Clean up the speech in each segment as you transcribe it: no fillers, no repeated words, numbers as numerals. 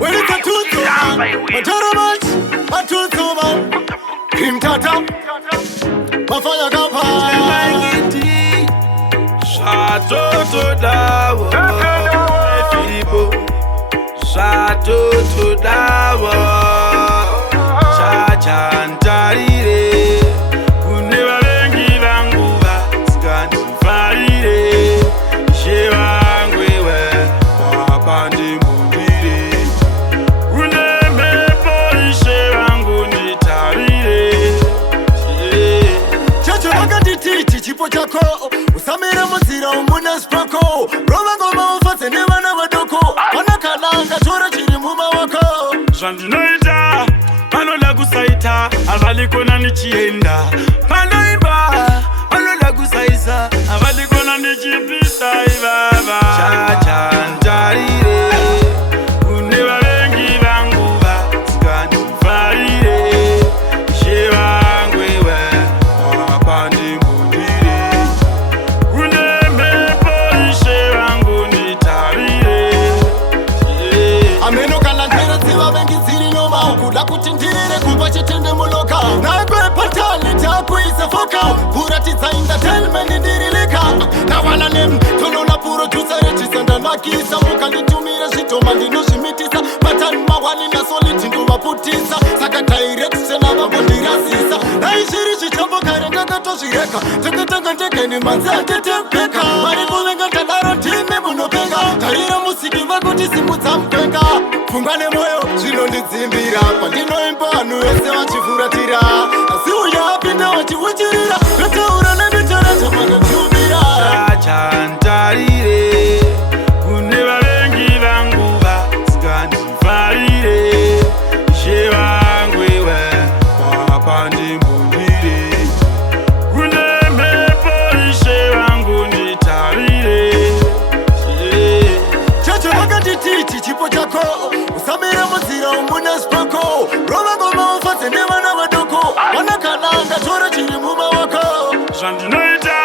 When it's a tutu man, Mataramat, a tutu man, Kim Tata, Mafaya Gapa, Shato to Dawo, Shato to Dawo, Chachantarire, Kunevarengi Vanguva, Scantifarire, Shevangwe, Papandi Mundire, Uneme Poi Shevangundi Tarire, Chacho Magati Titi, Chipo Chako, Usamira Muzira, Munas Paco, Roma Goma, Faseneva Wadoko, Anakalanga, Tora Chirimuma Wako, Jandinoita, Panola Gusaita, Avalikona Nichienda, Panoiba, Panola Gusaiza, Avalikona Nichipisa, Ibaba, Chachantarire, Unevarengi Vanguva, Scantifarire, Shevangwe, Papandi Mundire, Uneme Poi Shevangundi Tarire, Ameno Kalantera Siva Vengi Siri no Maukuda Kutindire Kubachitende Moloka, Nagwe Patali Taku is a foka, Puratiza in the Telman in Dirilika, Nawana Nem, Tonona Puro Tusaritis and Naki, Samukandi Tumira Shitomandino Shimitisa, Patan Mawani Nasolitindo Putisa, Sakatai Rex and Avamondirasisa, Naishiri Chambokara Toshireka, Takataka Tekani Manzate Peka, Maribuanga Tanaro Timebuno Pega, Tarira Musiki Vaguti Simutam Peka, Fungane Moyo, Chino Nizimbira, Pandino Impano, Esewa Chifuratira, Asuya Pina, Chiwachira, Petura Nebitara, Tamana Tumira, Chachantarire, Kunevarengi Vanguva, Scantifarire, Shevangwe, Papandi Mundire, Uneme Poi Shevangundi Tarire, Chacho Magati Titi, Chipo Chako, Usamira Muzira, Munas Paco, Roma Goma, Faseneva Wadoko, Anakalanga, Tora Chirimuma Wako, Jandinoita,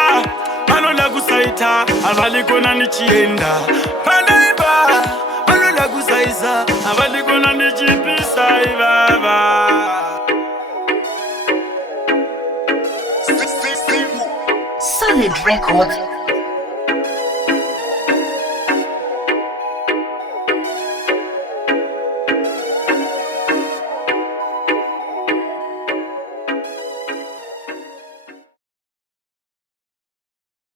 Panola Gusaita, Avalikona Nichienda, Panoiba, Panola Gusaiza, Avalikona Nichipisa, Ibaba. Solid record.